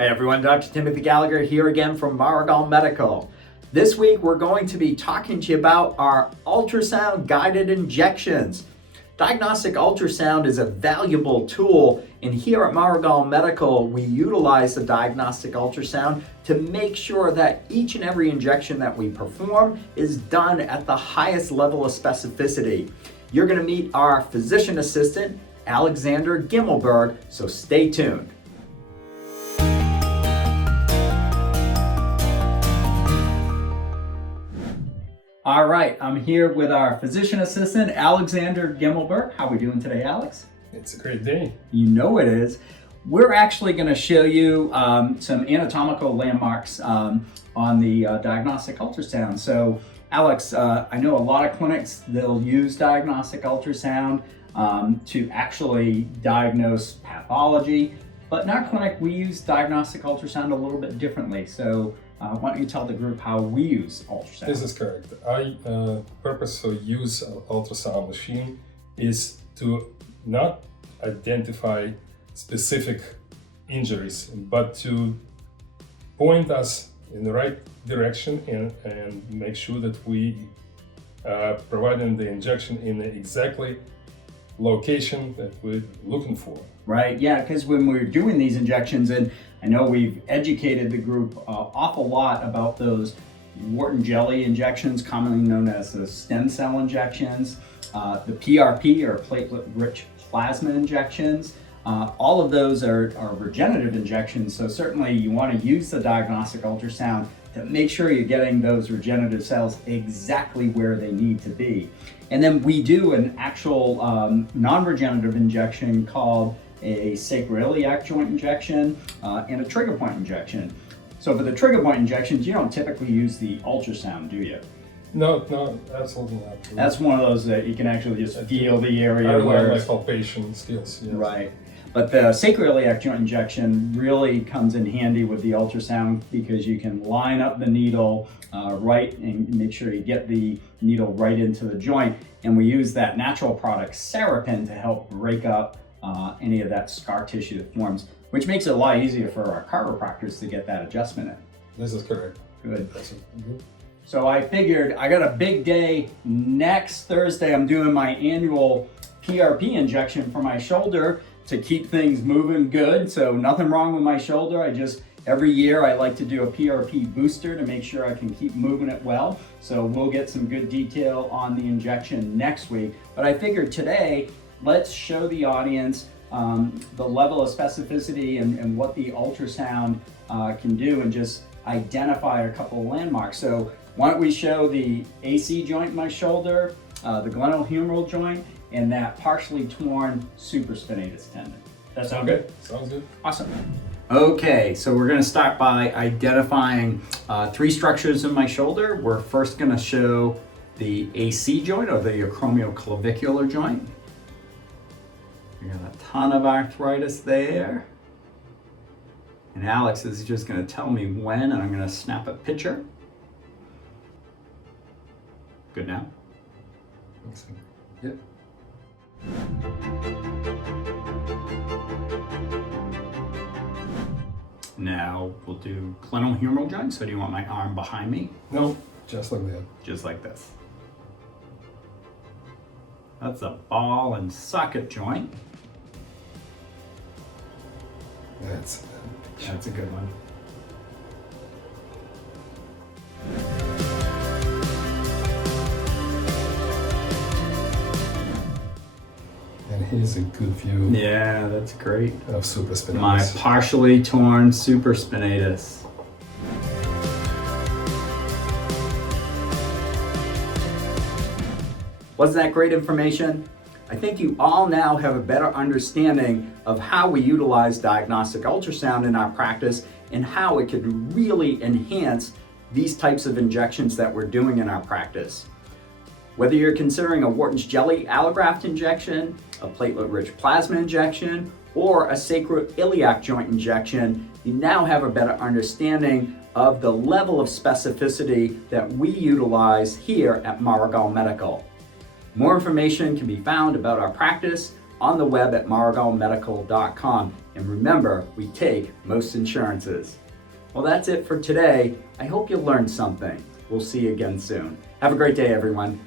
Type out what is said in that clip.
Hi everyone, Dr. Timothy Gallagher here again from Marigal Medical. This week we're going to be talking to you about our ultrasound guided injections. Diagnostic ultrasound is a valuable tool, and here at Marigal Medical we utilize the diagnostic ultrasound to make sure that each and every injection that we perform is done at the highest level of specificity. You're going to meet our physician assistant, Alexander Gimmelberg, so stay tuned. All right, I'm here with our physician assistant, Alexander Gimmelberg. How are we doing today, Alex? It's a great day. You know it is. We're actually going to show you some anatomical landmarks on the diagnostic ultrasound. So, Alex, I know a lot of clinics, they'll use diagnostic ultrasound to actually diagnose pathology. But in our clinic, we use diagnostic ultrasound a little bit differently. So why don't you tell the group how we use ultrasound? This is correct. I purposely use an ultrasound machine is to not identify specific injuries, but to point us in the right direction and make sure that we providing the injection in the exactly location that we're looking for. Right, yeah, because when we're doing these injections, and I know we've educated the group an awful lot about those wart and jelly injections, commonly known as the stem cell injections, the PRP or platelet-rich plasma injections. All of those are regenerative injections, so certainly you want to use the diagnostic ultrasound to make sure you're getting those regenerative cells exactly where they need to be. And then we do an actual non-regenerative injection called a sacroiliac joint injection and a trigger point injection. So for the trigger point injections, you don't typically use the ultrasound, do you? No, absolutely not. That's one of those that you can actually just feel the area. I learned my palpation skills. Yes. Right. But the sacroiliac joint injection really comes in handy with the ultrasound because you can line up the needle right and make sure you get the needle right into the joint. And we use that natural product, Serapin, to help break up any of that scar tissue that forms, which makes it a lot easier for our chiropractors to get that adjustment in. This is correct. Good. So I figured I got a big day next Thursday. I'm doing my annual PRP injection for my shoulder to keep things moving good. So nothing wrong with my shoulder. Every year I like to do a PRP booster to make sure I can keep moving it well. So we'll get some good detail on the injection next week. But I figured today, let's show the audience the level of specificity and what the ultrasound can do and just identify a couple of landmarks. So why don't we show the AC joint in my shoulder, the glenohumeral joint, and that partially torn supraspinatus tendon. That sound good? Sounds good. Awesome. Okay, so we're going to start by identifying three structures in my shoulder. We're first going to show the AC joint, or the acromioclavicular joint. We got a ton of arthritis there. And Alex is just going to tell me when, and I'm going to snap a picture. Good now? Yep. Now we'll do glenohumeral joint. So do you want my arm behind me? No, just like that. Just like this. That's a ball and socket joint. That's a good one. And here's a good view. Yeah, that's great. Of supraspinatus. My partially torn supraspinatus. Wasn't that great information? I think you all now have a better understanding of how we utilize diagnostic ultrasound in our practice and how it could really enhance these types of injections that we're doing in our practice. Whether you're considering a Wharton's jelly allograft injection, a platelet-rich plasma injection, or a sacroiliac joint injection, you now have a better understanding of the level of specificity that we utilize here at Marigal Medical. More information can be found about our practice on the web at margalmedical.com. And remember, we take most insurances. Well, that's it for today. I hope you learned something. We'll see you again soon. Have a great day, everyone.